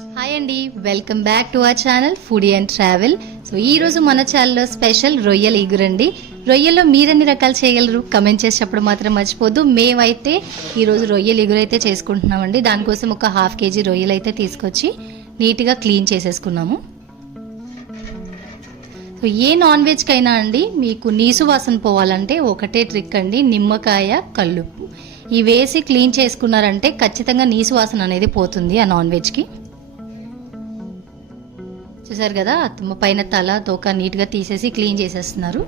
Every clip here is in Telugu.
హాయ్ అండి, welcome back to our channel foodie and travel. So ఈరోజు మన ఛానల్లో స్పెషల్ రొయ్యల ఇగురండి. రొయ్యల్లో మీరెన్ని రకాలు చేయగలరు కమెంట్ చేసేటప్పుడు మాత్రం మర్చిపోద్దు. మేమైతే ఈరోజు రొయ్యల ఇగురు అయితే చేసుకుంటున్నామండి. దానికోసం ఒక 1/2 kg రొయ్యలు అయితే తీసుకొచ్చి నీట్గా క్లీన్ చేసేసుకున్నాము. సో ఏ నాన్ వెజ్కైనా అండి మీకు నీసు వాసన పోవాలంటే ఒకటే ట్రిక్ అండి, నిమ్మకాయ కల్లుప్పు ఇవి వేసి క్లీన్ చేసుకున్నారంటే ఖచ్చితంగా నీసు వాసన అనేది పోతుంది ఆ నాన్ వెజ్కి. చూసారు కదా, తుమ్మ పైన తల తోక నీట్గా తీసేసి క్లీన్ చేసేస్తున్నారు.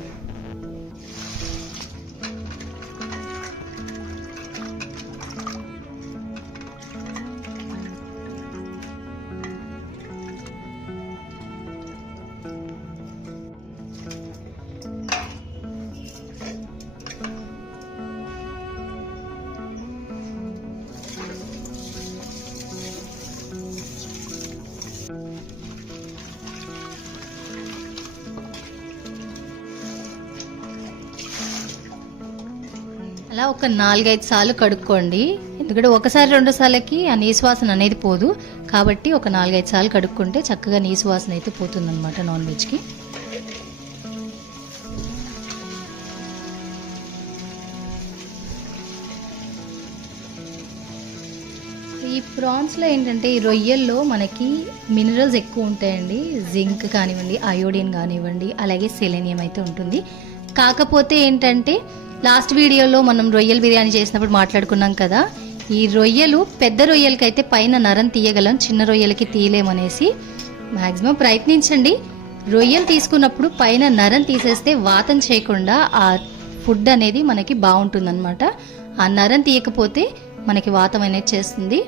అలా ఒక 4-5 సార్లు కడుక్కోండి. ఎందుకంటే ఒకసారి 2 సార్లకి ఆ నీసువాసన అనేది పోదు, కాబట్టి ఒక 4-5 సార్లు కడుక్కుంటే చక్కగా నీసువాసన అయితే పోతుందన్నమాట నాన్ వెజ్కి. ఈ ప్రాన్స్లో ఏంటంటే ఈ రొయ్యల్లో మనకి మినరల్స్ ఎక్కువ ఉంటాయండి. జింక్ కానివ్వండి, అయోడిన్ కానివ్వండి, అలాగే సెలెనియం అయితే ఉంటుంది. కాకపోతే ఏంటంటే లాస్ట్ వీడియోలో మనం రొయ్యల బిర్యానీ చేసినప్పుడు మాట్లాడుకున్నాం కదా, ఈ రొయ్యలు పెద్ద రొయ్యలకైతే పైన నరం తీయగలం, చిన్న రొయ్యలకి తీయలేమనేసి మ్యాక్సిమం ప్రయత్నించండి. రొయ్యలు తీసుకున్నప్పుడు పైన నరం తీసేస్తే వాతం చేయకుండా ఆ ఫుడ్ అనేది మనకి బాగుంటుందన్నమాట. ఆ నరం తీయకపోతే మనకి వాతం అనేది చేస్తుంది.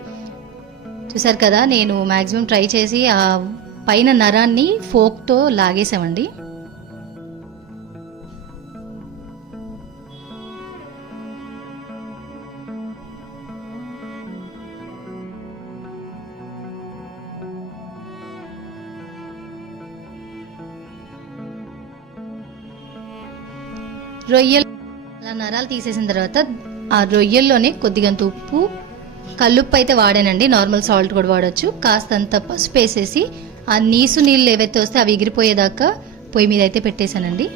చూసారు కదా, నేను మ్యాక్సిమం ట్రై చేసి ఆ పైన నరాన్ని ఫోక్తో లాగేసామండి. రొయ్యలు అలా నరాలు తీసేసిన తర్వాత ఆ రొయ్యల్లోనే కొద్దిగంత ఉప్పు, కల్లుప్పు అయితే వాడానండి. నార్మల్ సాల్ట్ కూడా వాడచ్చు. కాస్తంత పసుపు వేసేసి ఆ నీసు నీళ్ళు ఏవైతే వస్తే అవి ఎగిరిపోయేదాకా పొయ్యి మీద అయితే పెట్టేశానండి.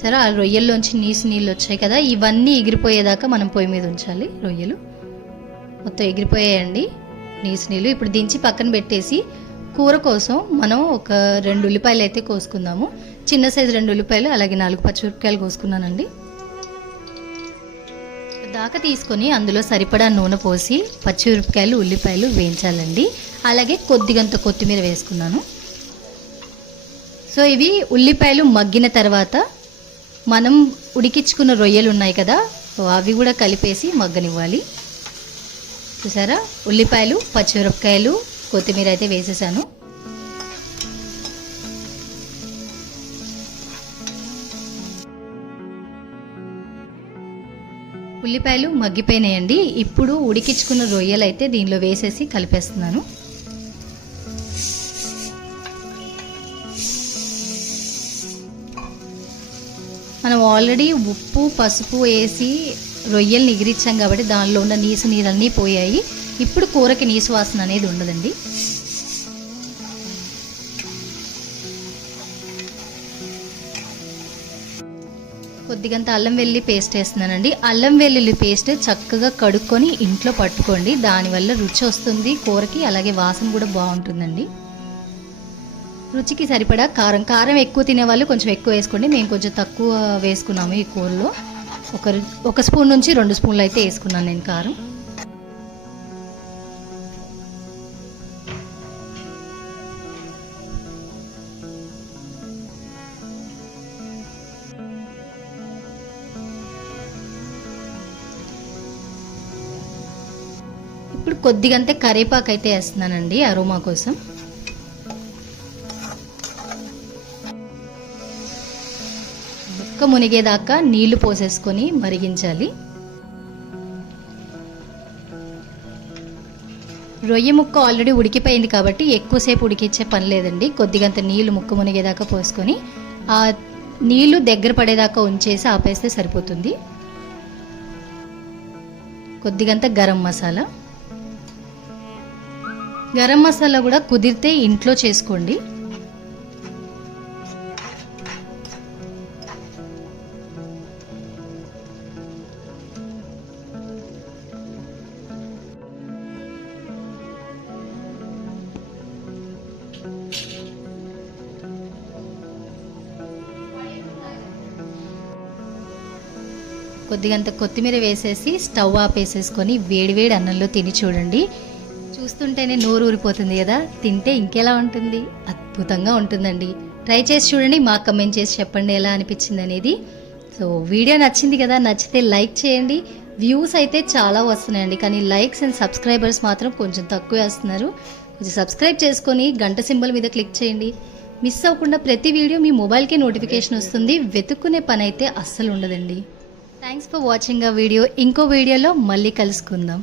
సరే, ఆ రొయ్యల్లోంచి నీసు నీళ్ళు వచ్చాయి కదా, ఇవన్నీ ఎగిరిపోయేదాకా మనం పొయ్యి మీద ఉంచాలి. రొయ్యలు మొత్తం ఎగిరిపోయాయండి నీసు నీళ్ళు. ఇప్పుడు దించి పక్కన పెట్టేసి కూర కోసం మనం ఒక 2 ఉల్లిపాయలు అయితే కోసుకుందాము. చిన్న సైజు 2 ఉల్లిపాయలు, అలాగే 4 పచ్చిమిరపకాయలు కోసుకున్నానండి. దాకా తీసుకొని అందులో సరిపడా నూనె పోసి పచ్చిమిరపకాయలు, ఉల్లిపాయలు వేయించాలండి. అలాగే కొద్దిగంత కొత్తిమీర వేసుకున్నాను. సో ఇవి ఉల్లిపాయలు మగ్గిన తర్వాత మనం ఉడికించుకున్న రొయ్యలు ఉన్నాయి కదా, అవి కూడా కలిపేసి మగ్గనివ్వాలి. చూసారా, ఉల్లిపాయలు, పచ్చిమిరపకాయలు, కొత్తిమీర అయితే వేసేసాను. ఉల్లిపాయలు మగ్గిపోయినాయండి. ఇప్పుడు ఉడికించుకున్న రొయ్యలు అయితే దీనిలో వేసేసి కలిపేస్తున్నాను. మనం ఆల్రెడీ ఉప్పు, పసుపు వేసి రొయ్యలు ఎగిరిచ్చాం కాబట్టి దానిలో ఉన్న నీసు నీళ్ళన్నీ పోయాయి. ఇప్పుడు కూరకి నీసు వాసన అనేది ఉండదండి. కొద్దిగంత అల్లం వెల్లుల్లి పేస్ట్ వేస్తున్నానండి. అల్లం వెల్లుల్లి పేస్ట్ చక్కగా కడుక్కొని ఇంట్లో పట్టుకోండి, దానివల్ల రుచి వస్తుంది కూరకి, అలాగే వాసన కూడా బాగుంటుందండి. రుచికి సరిపడా కారం ఎక్కువ తినేవాళ్ళు కొంచెం ఎక్కువ వేసుకోండి. మేము కొంచెం తక్కువ వేసుకున్నాము ఈ కూరలో. ఒక స్పూన్ నుంచి 2 స్పూన్లు అయితే వేసుకున్నాను నేను కారం. ఇప్పుడు కొద్దిగంత కరివేపాకు అయితే వేస్తున్నానండి అరోమా కోసం. ముక్క మునిగేదాకా నీళ్లు పోసేసుకొని మరిగించాలి. రొయ్య ముక్క ఆల్రెడీ ఉడికిపోయింది కాబట్టి ఎక్కువసేపు ఉడికించే పని లేదండి. కొద్దిగంత నీళ్లు ముక్క మునిగేదాకా పోసుకొని ఆ నీళ్లు దగ్గర పడేదాకా ఉంచేసి ఆపేస్తే సరిపోతుంది. కొద్దిగంత గరం మసాలా. గరం మసాలా కూడా కుదిరితే ఇంట్లో చేసుకోండి. కొద్దిగంత కొత్తిమీర వేసేసి స్టవ్ ఆపేసేసుకొని వేడివేడి అన్నంలో తిని చూడండి. చూస్తుంటేనే నోరు ఊరిపోతుంది కదా, తింటే ఇంకెలా ఉంటుంది, అద్భుతంగా ఉంటుందండి. ట్రై చేసి చూడండి, మాకు కమెంట్ చేసి చెప్పండి ఎలా అనిపించింది అనేది. సో వీడియో నచ్చింది కదా, నచ్చితే లైక్ చేయండి. వ్యూస్ అయితే చాలా వస్తున్నాయండి, కానీ లైక్స్ అండ్ సబ్స్క్రైబర్స్ మాత్రం కొంచెం తక్కువే వస్తున్నారు. కొంచెం సబ్స్క్రైబ్ చేసుకొని గంట సింబల్ మీద క్లిక్ చేయండి. మిస్ అవ్వకుండా ప్రతి వీడియో మీ మొబైల్కే నోటిఫికేషన్ వస్తుంది. వెతుక్కునే పని అయితే అస్సలు ఉండదండి. థ్యాంక్స్ ఫర్ వాచింగ్ ఆ వీడియో. ఇంకో వీడియోలో మళ్ళీ కలుసుకుందాం.